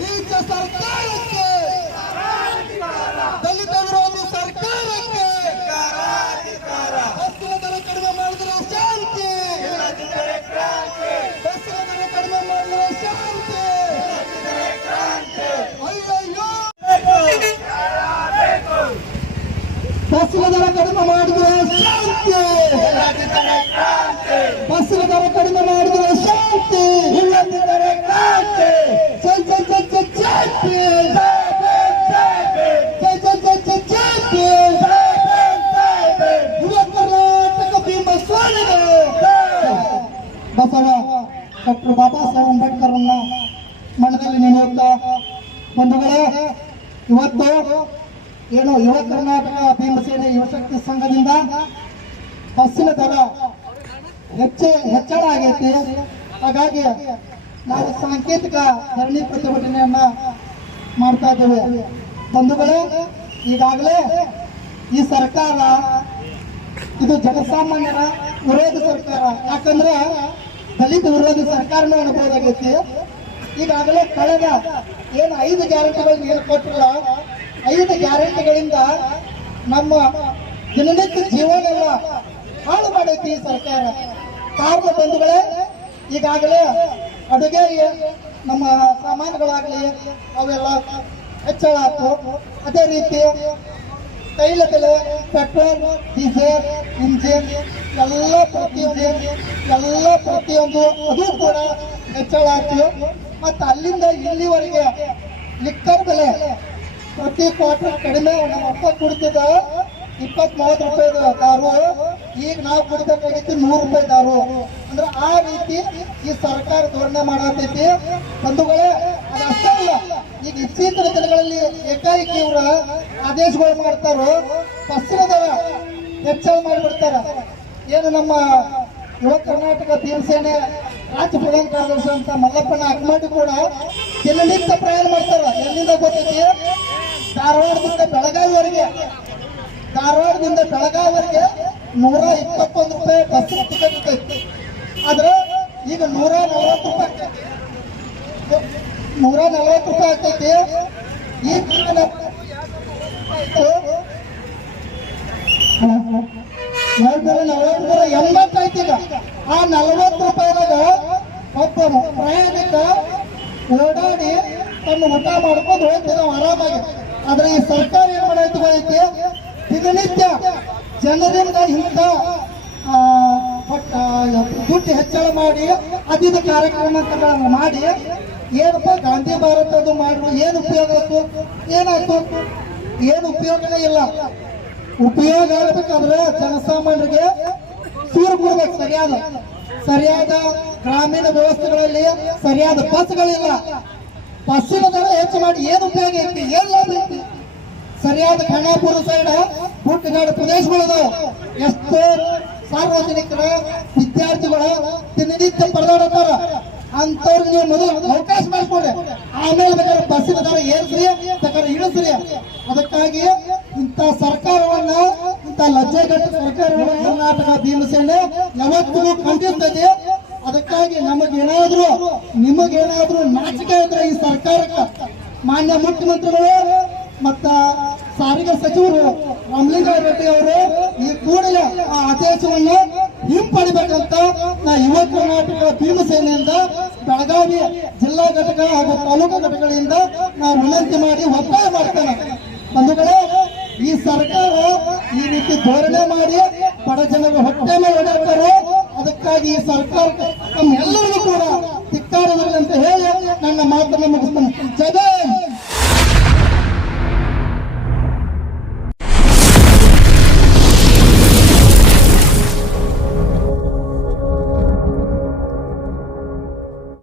ನೀಚ ಸರ್ಕಾರಕ್ಕೆ. ದಲಿತ ವಿರೋಧಿ ಸರ್ಕಾರಕ್ಕೆ. ಬಸ್ಸಿನ ದರ ಕಡಿಮೆ ಮಾಡಿದ್ರೆ ಶಾಂತಿ. ಬಸ್ಸಿನ ದರ ಕಡಿಮೆ ಮಾಡಿದ್ರೆ ಶಾಂತಿ. ಅಯ್ಯಯ್ಯೋ. ಬಸ್ಸಿನ ದರ ಕಡಿಮೆ ಮಾಡಿದ್ರೆ ಶಾಂತಿ. ಬಸವ ಡಾಕ್ಟರ್ ಬಾಬಾ ಸಾಹೇಬ್ ಅಂಬೇಡ್ಕರ್ ಮನದಲ್ಲಿ ನೆನೆಯುತ್ತಾ ಬಂಧುಗಳೇ, ಇವತ್ತು ಏನು ಯುವ ಕರ್ನಾಟಕ ಭೀಮಸೇನೆ ಯುವಶಕ್ತಿ ಸಂಘದಿಂದ ಬಸ್ಸಿನ ದರ ಹೆಚ್ಚ, ಹೆಚ್ಚಳ ಆಗೈತಿ. ಹಾಗಾಗಿ ನಾವು ಸಾಂಕೇತಿಕ ಧರಣಿ ಪ್ರತಿಭಟನೆಯನ್ನ ಮಾಡ್ತಾ ಇದ್ದೇವೆ. ಬಂಧುಗಳೇ, ಈಗಾಗಲೇ ಈ ಸರ್ಕಾರ ಇದು ಜನಸಾಮಾನ್ಯರ ವಿರೋಧ ಸರ್ಕಾರ. ಯಾಕಂದ್ರೆ ದಲಿತ ವಿರೋಧಿ ಸರ್ಕಾರನೂ ಅನ್ಬೋದಾಗೈತಿ. ಈಗಾಗಲೇ ಕಳೆದ ಏನು ಐದು ಗ್ಯಾರಂಟಿಗಳು ಏನು ಕೊಟ್ಟಿಲ್ಲ ಐದು ಗ್ಯಾರಂಟಿಗಳಿಂದ ನಮ್ಮ ದಿನನಿತ್ಯ ಜೀವನೆಲ್ಲ ಹಾಳು ಮಾಡೈತಿ ಸರ್ಕಾರ. ಕಾರಣ ಬಂಧುಗಳೇ, ಈಗಾಗಲೇ ಅಡುಗೆ ನಮ್ಮ ಸಾಮಾನುಗಳಾಗಲಿ ಅವೆಲ್ಲ ಹೆಚ್ಚಳ ಆಯ್ತು ಅದೇ ರೀತಿ ತೈಲ ಬೆಲೆ ಪೆಟ್ರೋಲ್ ಡೀಸೆಲ್ ಇಂಜಿನ್ ಎಲ್ಲ ಪ್ರತಿಯೊಂದು ಎಲ್ಲ ಪ್ರತಿಯೊಂದು ಅದು ಕೂಡ ಹೆಚ್ಚಳ ಆಯ್ತು ಮತ್ತು ಅಲ್ಲಿಂದ ಇಲ್ಲಿವರೆಗೆ ಲಿಕ್ಕರ್ ಬೆಲೆ ಪ್ರತಿ ಕ್ವಾರ್ಟರ್ ಕಡಿಮೆ ನಮ್ಮ ಅಪ್ಪ ಕುಡಿತಿದ್ದ ಇಪ್ಪತ್ತ್ ಮೂವತ್ತು ರೂಪಾಯಿ ದಾರು. ಈಗ ನಾವು ಕುಡಿಬೇಕಾಗಿತ್ತು ನೂರು ರೂಪಾಯಿ ದಾರು. ಅಂದ್ರೆ ಆ ರೀತಿ ಈ ಸರ್ಕಾರ ಧೋರಣೆ ಮಾಡತೈತಿ. ಬಂಧುಗಳೇ ಅದಷ್ಟೇ ಅಲ್ಲ. ಈಗ ಇತ್ತೀಚಿನ ದಿನಗಳಲ್ಲಿ ಏಕಾಏಕಿ ಇವರ ಆದೇಶಗಳು ಮಾಡ್ತಾರೋ ದರ ಹೆಚ್ಚಳ ಮಾಡಿಬಿಡ್ತಾರ. ಏನು ನಮ್ಮ ಯುವ ಕರ್ನಾಟಕ ತೀರ್ಸೇನೆ ರಾಜ್ಯ ಪ್ರಧಾನ ಕಾರ್ಯದರ್ಶಿ ಅಂತ ಮಲ್ಲಪ್ಪನ ಅಕ್ಮಾಟಿ ಕೂಡ ಎಲ್ಲಿಂದ ಪ್ರಯಾಣ ಮಾಡ್ತಾರ. ಎಲ್ಲಿಂದ ಗೊತ್ತೈತಿ? ಧಾರವಾಡದಿಂದ ಬೆಳಗಾವಿವರೆಗೆ. ಧಾರವಾಡದಿಂದ ಬೆಳಗಾವಿವರೆಗೆ ನೂರ ಇಪ್ಪತ್ತೊಂದು ರೂಪಾಯಿ ಬಸ್ ಟಿಕೆಟ್ ಆದ್ರೆ ಈಗ ನೂರ ನಲವತ್ತು ರೂಪಾಯಿ. ನೂರ ನಲವತ್ತು ರೂಪಾಯಿ ಆಗ್ತೈತಿ. ಈ ಎರಡು ನಲವತ್ತು ಎಂಬತ್ತೈತಿ ಈಗ. ಆ ನಲ್ವತ್ತು ರೂಪಾಯಿದಾಗ ಒಬ್ಬ ಪ್ರಯಾಣಿಕ ಓಡಾಡಿ ತಮ್ಮ ಊಟ ಮಾಡ್ಕೊಂಡು ಹೋಗ್ತಿದ್ದ, ಆರಾಮಾಗಿ. ಆದ್ರೆ ಈ ಸರ್ಕಾರ ಏನ್ ಮಾಡೈತಿ ಗೊತ್ತೈತಿ? ದಿನನಿತ್ಯ ಜನರಿಂದ ಇಂಥ ದುಡ್ಡು ಹೆಚ್ಚಳ ಮಾಡಿ ಅದಿದ ಕಾರ್ಯಕ್ರಮಗಳನ್ನು ಮಾಡಿ ಏನಪ್ಪ ಗಾಂಧಿ ಭಾರತ ಅದು ಮಾಡುವ ಏನು ಉಪಯೋಗ ಆಯ್ತು? ಏನಾಯ್ತು? ಏನು ಉಪಯೋಗನೇ ಇಲ್ಲ. ಉಪಯೋಗ ಆಗ್ಬೇಕಾದ್ರೆ ಜನಸಾಮಾನ್ಯರಿಗೆ ಸೂರು ಕೊಡ್ಬೇಕು ಸರಿಯಾದ. ಸರಿಯಾದ ಗ್ರಾಮೀಣ ವ್ಯವಸ್ಥೆಗಳಲ್ಲಿ ಸರಿಯಾದ ಬಸ್ಗಳಿಲ್ಲ. ಬಸ್ಸಿನ ದರ ಹೆಚ್ಚು ಮಾಡಿ ಏನು ಉಪಯೋಗ ಐತಿ? ಏನ್ ಸರಿಯಾದ ಖಾನಾಪುರ ಸೈಡ್ ಹುಟ್ಟುಗಾಡು ಪ್ರದೇಶಗಳದು ಎಷ್ಟೋ ಸಾರ್ವಜನಿಕರ ವಿದ್ಯಾರ್ಥಿಗಳ ಆಮೇಲೆ ಬೇಕಾದ್ರೆ ಬಸ್ಸಿನ ದರ ಏರ್ಸ್ರಿ ಬೇಕಾದ್ರೆ ಇಳಿಸ್ರಿ ಅದಕ್ಕಾಗಿ ಇಂಥ ಸರ್ಕಾರವನ್ನ, ಇಂಥ ಲಜ್ಜೆಗಟ್ಟ ಸರ್ಕಾರವನ್ನ ಕರ್ನಾಟಕ ಭೀಮಸೇನೆ ಯಾವತ್ತೂ ಖಂಡಿಸ್ತದೆ. ಅದಕ್ಕಾಗಿ ನಮಗೇನಾದ್ರೂ, ನಿಮಗೇನಾದ್ರೂ ನಾಚಿಕೆ ಇದ್ರೆ ಈ ಸರ್ಕಾರಕ್ಕೆ ಮಾನ್ಯ ಮುಖ್ಯಮಂತ್ರಿಗಳು ಮತ್ತ ಸಾರಿಗೆ ಸಚಿವರು ರಾಮಲಿಂಗಾರೆಡ್ಡಿ ರೆಡ್ಡಿ ಅವರು ಈ ಕೂಡಲೇ ಆ ಆದೇಶವನ್ನು ಹಿಂಪಡಿಬೇಕಂತ ನಾ ಯುವ ಕರ್ನಾಟಕ ಭೀಮಸೇನೆಯಿಂದ ಬೆಳಗಾವಿ ಜಿಲ್ಲಾ ಘಟಕ ಹಾಗೂ ತಾಲೂಕು ಘಟಕಗಳಿಂದ ನಾವು ವಿನಂತಿ ಮಾಡಿ ಒತ್ತಾಯ ಮಾಡ್ತೇನೆ. ಬಂಧುಗಳೇ, ಈ ಸರ್ಕಾರ ಈ ರೀತಿ ಧೋರಣೆ ಮಾಡಿ ಬಡ ಜನರ ಹೊಟ್ಟೆ ಮೇಲೆ ಅದಕ್ಕಾಗಿ ಈ ಸರ್ಕಾರ ತಮ್ಮೆಲ್ಲರಿಗೂ ಕೂಡ ಧಿಕ್ಕಾರದಲ್ಲಿ ಅಂತ ಹೇಳಿ ನನ್ನ ಮಾತನ್ನು ಮುಗಿಸ್ತೇನೆ.